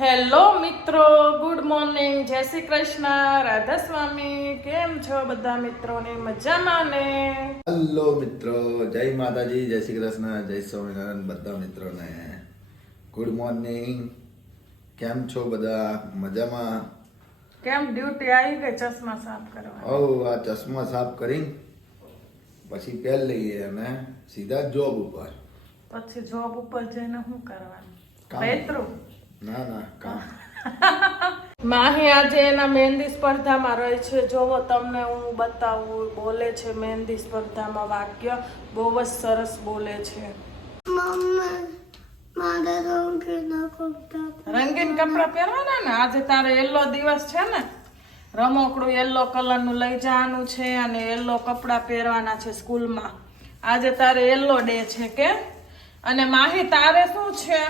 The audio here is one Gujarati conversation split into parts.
હેલો મિત્રો, ગુડ મોર્નિંગ, જય શ્રી કૃષ્ણ, રાધા સ્વામી. કેમ છો બધા મિત્રોને? મજામાં ને? હેલો મિત્રો, જય માતાજી, જય શ્રી કૃષ્ણ, જય સ્વામિનારાયણ બધા મિત્રોને ગુડ મોર્નિંગ. કેમ છો બધા? મજામાં? કેમ ડ્યુટી આવી ગઈ ચશ્મા સાફ કરવા? આ ચશ્મા સાફ કરી પછી પહેર લઈએ અને સીધા જોબ ઉપર. પછી જોબ ઉપર જઈને શું કરવાનું? કામ. પેતરું? ના કામ. માહી આજે એના મહેંદી સ્પર્ધામાં રહી છે. જોવો તમને હું બતાવું. બોલે છે મહેંદી સ્પર્ધામાં વાક્ય, બહુ જ સરસ બોલે છે. રંગીન કપડા પહેરવાના ને? આજે તારે યલો દિવસ છે ને, રમકડું યલો કલરનું લઈ જવાનું છે અને યલો કપડા પહેરવાના છે સ્કૂલમાં. આજે તારે યલો ડે છે કે? અને માહી તારે શું છે?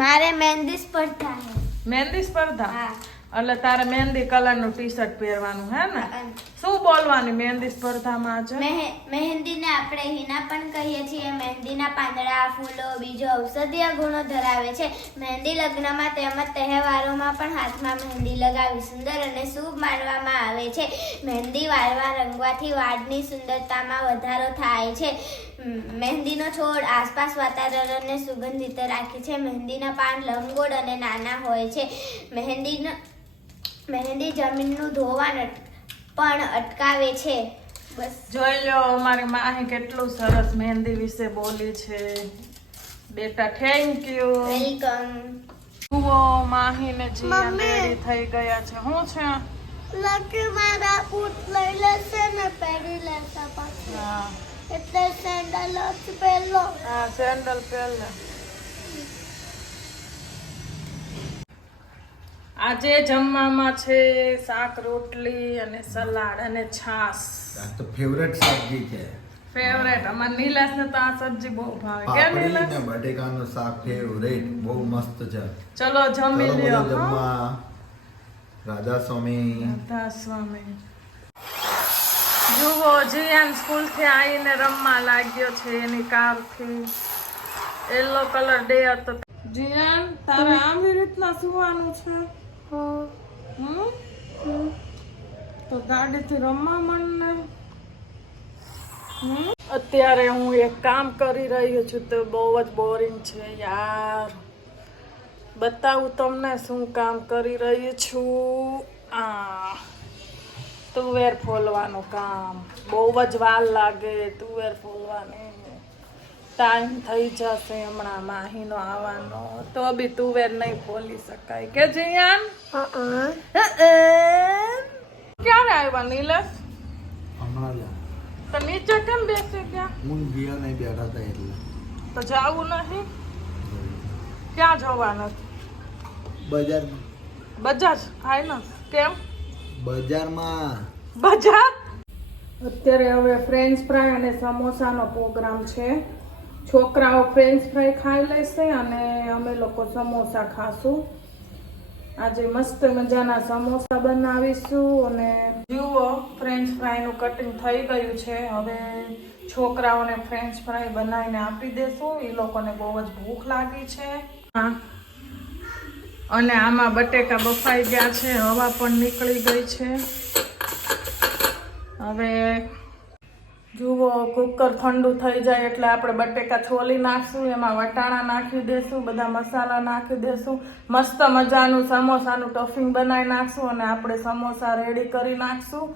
મારે મહેંદી સ્પર્ધા છે. મહેંદી સ્પર્ધા? હા. એટલે તારે મહેંદી કલરનું ટી શર્ટ પહેરવાનું હે ને? શું બોલવાની મહેંદી સ્પર્ધામાં આજે? મહેંદીને આપણે હિના પણ કહીએ છીએ. મહેંદીના પાંદડા, ફૂલો, બીજો ઔષધીય ગુણો ધરાવે છે. મહેંદી લગ્નમાં તેમજ તહેવારોમાં પણ હાથમાં મહેંદી લગાવી સુંદર અને શુભ માનવામાં આવે છે. મહેંદી વાળવા રંગવાથી વાળની સુંદરતામાં વધારો થાય છે. મહેંદીનો છોડ આસપાસ વાતાવરણને સુગંધિત રાખે છે. મહેંદીના પાન લંબગોળ અને નાના હોય છે. મહેંદી જમીનનું ધોવાણ પણ અટકાવે છે. બસ જોઈ લો અમારી માહી કેટલું સરસ મહેંદી વિશે બોલી છે. બેટા થેન્ક યુ. વેલકમ. જુઓ માહીને જીયાન રેડી થઈ ગયા છે. શું છે? લકી મારા બૂટ લઈ લેશે ને પહેરી લેશે પછી. હા એટલે સેન્ડલ જ પહેરલો. હા, સેન્ડલ પહેર લે. આજે જમવામાં છે શાક રોટલી અને સલાડ અને છાશ. આ તો ફેવરેટ સબ્જી છે. ફેવરેટ. અમાર નીલેશને તો આ સબ્જી બહુ ભાવે. કેમ પાપડી નીલેશ? ને બટેકાનું શાક ફેવરેટ, બહુ મસ્ત છે. ચલો જમી ચલો લ્યો. બધા જમવા. રાધા સ્વામી. રાધા સ્વામી. જુઓ જીયાન સ્કૂલથી આવીને રમવા લાગ્યો છે એની કારથી. યલો કલર ડે હતો. જીયાન તારે આવી રીતના સુવાનું છે? તો ગાડીથી રમવા માંડને. અત્યારે હું એક કામ કરી રહ્યો છું તો બહુ જ બોરિંગ છે યાર. બતાવું તમને શું કામ કરી રહી છું. તુવેર ફોલવાનું કામ. બહુ જ વાર લાગે તુવેર ફોલવાની. ટાઈમ થઈ જશે હમણાં માહીનો આવવાનો, તો બી તુવેર નહીં ફોલી શકાય કે જીયાન? ક્યારે આવ્યા નીલેશ? હમણાં તો નીચે કેમ બેસી ગયા? હું ગયા નહીં બેઠા હતા એટલે. તો જાવું નહીં? ક્યાં જવાનું? બજારમાં. બજાર ફાઇનાન્સ. કેમ બજારમાં. બજાર? અત્યારે હવે ફ્રેન્ચ ફ્રાય અને સમોસાનો પ્રોગ્રામ છે. છોકરાઓ ફ્રેન્ચ ફ્રાય ખાઈ લેશે અને અમે લોકો સમોસા ખાશું. આજે મસ્ત મજાના સમોસા બનાવીશું. અને જુઓ ફ્રેન્ચ ફ્રાયનું કટિંગ થઈ ગયું છે. હવે છોકરાઓને ફ્રેન્ચ ફ્રાય બનાવીને આપી દેશું. એ લોકોને બહુ જ ભૂખ લાગી છે. હા, અને આમાં બટેકા બફાઈ ગયા છે. હવા પણ નીકળી ગઈ છે. હવે જુઓ કુકર ઠંડુ થઈ જાય એટલે આપણે બટેકા છોલી નાખશું. એમાં વટાણા નાખી દેશું, બધા મસાલા નાખી દેશું. મસ્ત મજાનું સમોસાનું ટફિંગ બનાવી નાખશું અને આપણે સમોસા રેડી કરી નાખશું.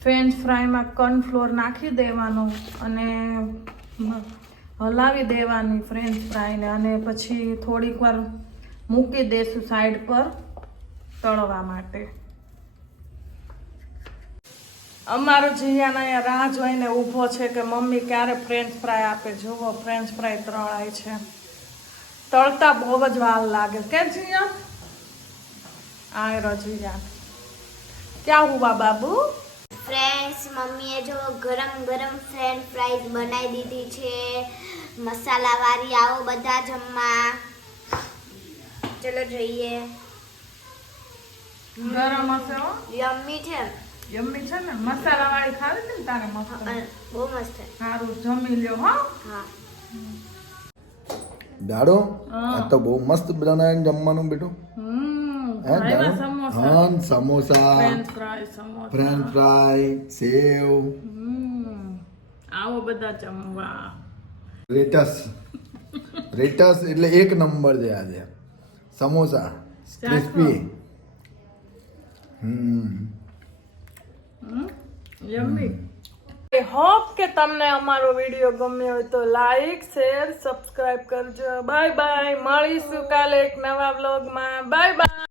ફ્રેન્ચ ફ્રાયમાં કોર્નફ્લોર નાખી દેવાનું અને હલાવી દેવાની ફ્રેન્ચ ફ્રાયને, અને પછી થોડીક વાર મૂકી દેશું સાઈડ પર તળવા માટે. અમારો જીયાન અહીંયા રાહ જોઈને ઊભો છે કે મમ્મી ક્યારે ફ્રેન્ચ ફ્રાય આપે. જુઓ ફ્રેન્ચ ફ્રાય તળાય છે. તળતા બહુ જ વાર લાગે કે જીયાન? આયરો જીયાન. ક્યાં હુઆ બાબુ? ફ્રેન્ડ્સ, મમ્મીએ જો ગરમ ગરમ ફ્રેન્ચ ફ્રાઈઝ બનાવી દીધી છે મસાલાવાળી. આવો બધા જમવા. ચલો જોઈએ. ગરમ હશે હો. યમ્મી છે. યમ્મી છે ને? મસાલા વાળી ખાવી છે ને તારે? મસ્ત. બહુ મસ્ત છે. સારું જમી લ્યો હો. હા. જાડો આ તો બહુ મસ્ત બનાવે જમવાનું બેટું હે ભાઈના જાડો સમોસા હા samosa French fry samosa French fry સેવ આવો બધા જમવા રેટસ એટલે એક નંબર છે આજે samosa crispy yummy I hope કે તમને અમારો વિડીયો ગમ્યો હોય તો લાઈક શેર સબસ્ક્રાઇબ કરજો બાય બાય મળીશું કાલે એક નવા વ્લોગમાં બાય બાય